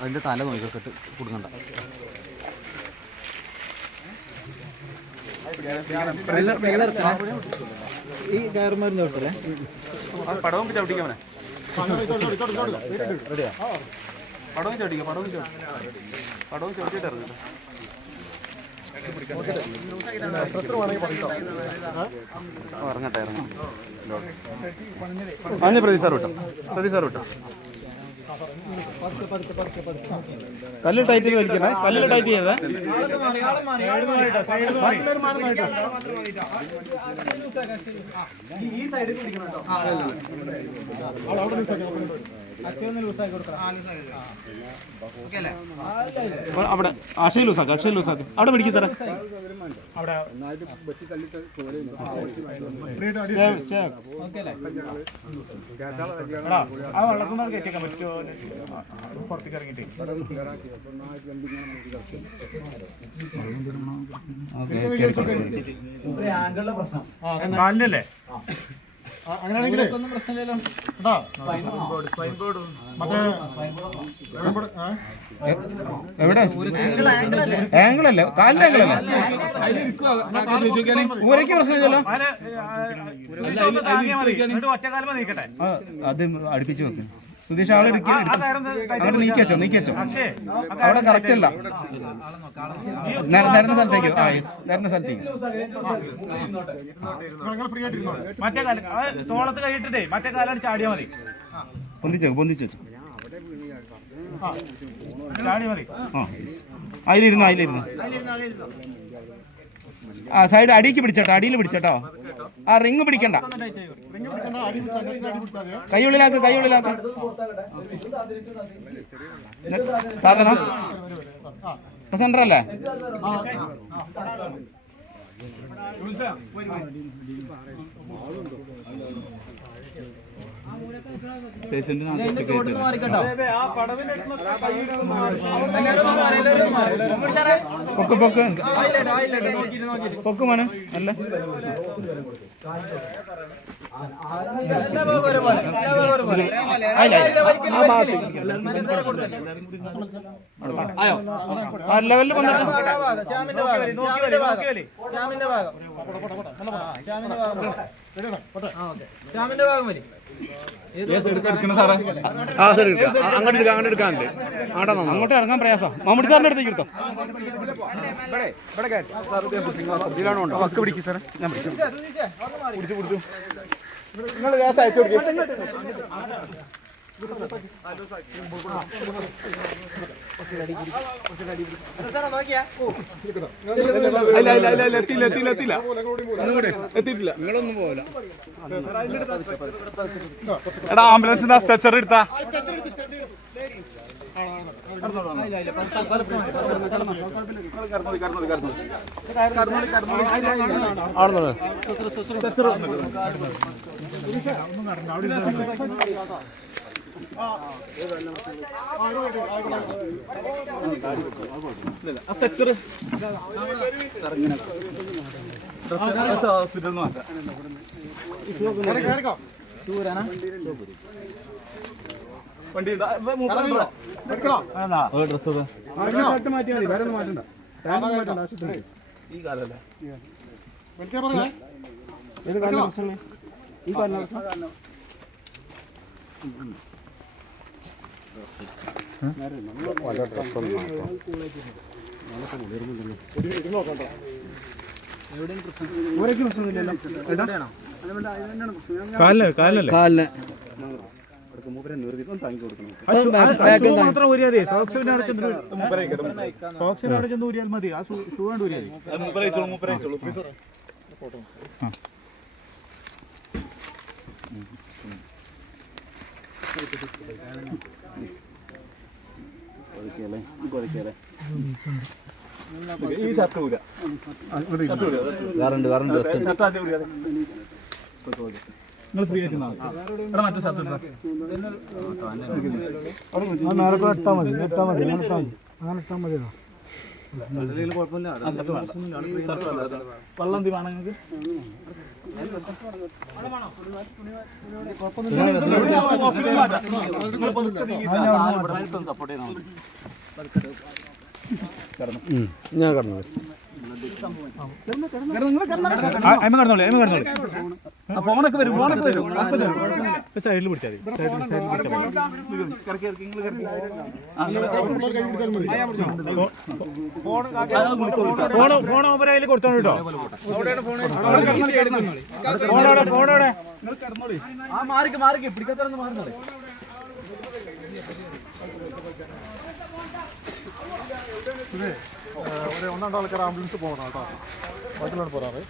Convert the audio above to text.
അതിന്റെ തല നോക്കിട്ട് കൊടുക്കണ്ട. ഈ കയറുമാരും ചോട്ടല്ലേ പടവും ചവിട്ടിക്കാമനെ പടവും ചവിട്ടിക്കാം പടവും ചവിട്ടിട്ട് ഇറങ്ങില്ല. ഇറങ്ങട്ടെ ഇറങ്ങി പ്രതി സാർ വിട്ടോ കല്ല് ടൈറ്റ് ചെയ്ത് വലിക്കണേ. കല്ലിൽ ടൈറ്റ് ചെയ്തേ. അവിടെ അക്ഷയ ലൂസാക്ക് അവിടെ പിടിക്കും സാറേ. പുറത്തേക്ക് ഇറങ്ങിയിട്ട് കാലിനല്ലേ അങ്ങനെയാണെങ്കിൽ എവിടെ ആംഗിളല്ലേ കാലിന്റെ ആംഗിളല്ലേ ഊരയ്ക്ക് പ്രശ്നമില്ലല്ലോ. അത് അടുപ്പിച്ച് വെക്ക് സുധീഷ്. ആളെടുക്കി അങ്ങോട്ട് നീക്കിവെച്ചോ അവിടെ കറക്റ്റ് അല്ല. നേരുന്ന സ്ഥലത്തേക്ക് നേരുന്ന സ്ഥലത്തേക്ക് പൊന്തിച്ചു അതിലിരുന്നു ആ സൈഡ് അടിക്ക് പിടിച്ചോട്ടോ. അടിയിൽ പിടിച്ചോട്ടോ. ആ റിങ് പിടിക്കണ്ട. കൈയുള്ളിലാക്ക് സാധനം സെന്റർ അല്ലേ? പൊക്ക് മോനെ അല്ല ലെവലിൽ വന്നിട്ട് അങ്ങോട്ട് ഇറങ്ങാൻ പ്രയാസം. മമ്മൂട്ടി സാറിന്റെ അടുത്തേക്ക് എടുത്തോ. വക്ക് പിടിക്കും സാറേ. ഞാൻ പിടിച്ചു നിങ്ങൾ ഗ്യാസ് അയച്ചു കൊടുക്കും. എത്തിയിട്ടില്ല. നിങ്ങളൊന്നും പോവില്ല. എടാ ആംബുലൻസിന്റെ സ്ട്രെച്ചർ എടുത്താ. വണ്ടി ഈ കാലല്ലേ ഈ കാല മതി. ആ ഷൂ കൊണ്ട് ഊരിയാൽ ഈ ഷർട്ട് ഊരാ. നിങ്ങൾ ഫ്രീ ആയിട്ട് മറ്റേ ഷർട്ട് ഇട്ടാൽ മതി. അങ്ങനെ ഇട്ടാൽ മതിയോ? വെള്ളം എന്ത് വേണം നിങ്ങൾക്ക്? ഞാൻ കടന്നു ഫോണൊക്കെ വരും സൈഡിൽ പിടിച്ചാൽ ഫോൺ ഓപ്പറയിൽ കൊടുത്തോളൂ കേട്ടോ. ഫോണോടെ മാറിക്ക് പിടിക്കാത്ത മാറുന്നത്. ഒന്നാം ആൾക്കാർ ആംബുലൻസ് പോകണം കേട്ടോ. ബാക്കിലാണ് പോരാറ്.